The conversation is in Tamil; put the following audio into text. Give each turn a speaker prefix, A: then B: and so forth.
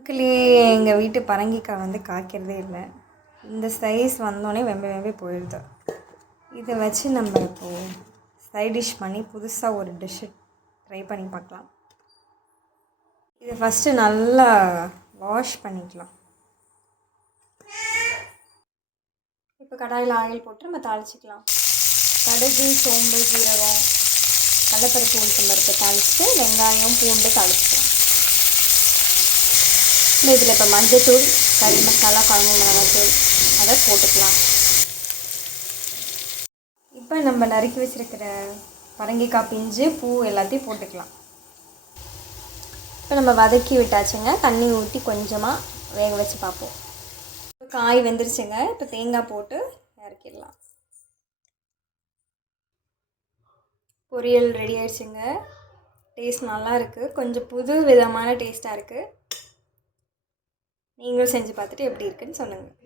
A: மக்களே எங்கள் வீட்டு பரங்கிக்காய் வந்து காய்க்கிறதே இல்லை. இந்த சைஸ் வந்தோடனே வெம்ப வெம்பே போயிடுது. இதை வச்சு நம்ம இப்போது சைட் டிஷ் பண்ணி புதுசாக ஒரு டிஷ்ஷு ட்ரை பண்ணி பார்க்கலாம். இதை ஃபஸ்ட்டு நல்லா வாஷ் பண்ணிக்கலாம். இப்போ கடாயில் ஆயில் போட்டு நம்ம தாளிச்சிக்கலாம். கடுகு சோம்பு ஜீரகம் கடலப்பருப்பு உளுத்தம்பருப்பு தாளிச்சிட்டு வெங்காயம் பூண்டு தாளிச்சிக்கலாம். இதில் இப்போ மஞ்சத்தூள் கறி மசாலா குழம்பு மிளகாத்தூள் அதை போட்டுக்கலாம். இப்போ நம்ம நறுக்கி வச்சுருக்கிற பரங்கிக்காய் பிஞ்சு பூ எல்லாத்தையும் போட்டுக்கலாம். இப்போ நம்ம வதக்கி விட்டாச்சுங்க. தண்ணி ஊற்றி கொஞ்சமாக வேக வச்சு பார்ப்போம். இப்போ காய் வெந்துருச்சுங்க. இப்போ தேங்காய் போட்டு இறக்கிடலாம். பொரியல் ரெடி ஆயிடுச்சுங்க. டேஸ்ட் நல்லா இருக்குது கொஞ்சம் புது விதமான டேஸ்ட்டாக இருக்குது நீங்களும் செஞ்சு பார்த்துட்டு எப்படி இருக்குன்னு சொல்லுங்கள்